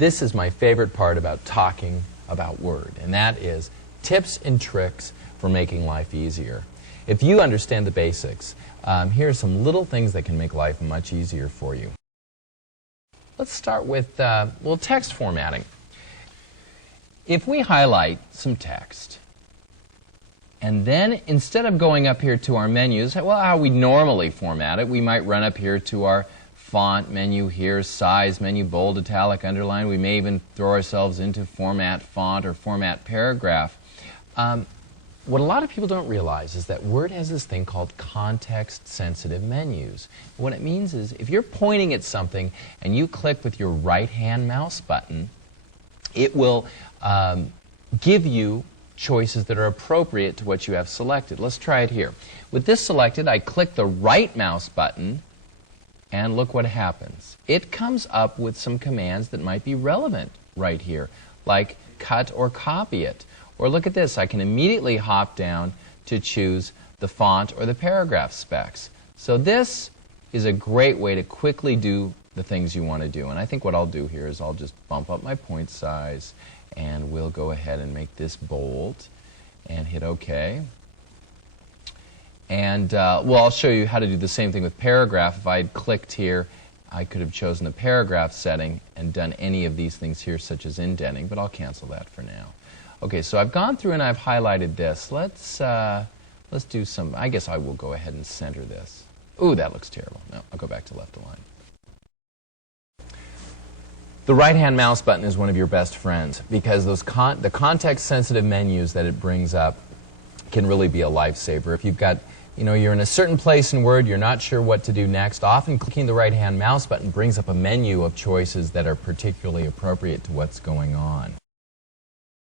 this is my favorite part about talking about Word, and that is tips and tricks for making life easier. If you understand the basics, here are some little things that can make life much easier for you. Let's start with text formatting. If we highlight some text, and then instead of going up here to our menus, well, how we normally format it, we might run up here to our font menu here, size menu, bold, italic, underline. We may even throw ourselves into format font or format paragraph. What a lot of people don't realize is that Word has this thing called context-sensitive menus. What it means is if you're pointing at something and you click with your right-hand mouse button, it will give you choices that are appropriate to what you have selected. Let's try it here. With this selected, I click the right mouse button, and look what happens. It comes up with some commands that might be relevant right here, like cut or copy it. Or look at this, I can immediately hop down to choose the font or the paragraph specs. So this is a great way to quickly do the things you want to do. And I think what I'll do here is I'll just bump up my point size, and we'll go ahead and make this bold and hit OK. And I'll show you how to do the same thing with paragraph. If I had clicked here, I could have chosen the paragraph setting and done any of these things here, such as indenting, but I'll cancel that for now. Okay, so I've gone through and I've highlighted this. Let's do some, I guess I will go ahead and center this. Ooh, that looks terrible. No, I'll go back to left align. The right-hand mouse button is one of your best friends because the context-sensitive menus that it brings up can really be a lifesaver. If you've got, you're in a certain place in Word, you're not sure what to do next, often clicking the right-hand mouse button brings up a menu of choices that are particularly appropriate to what's going on.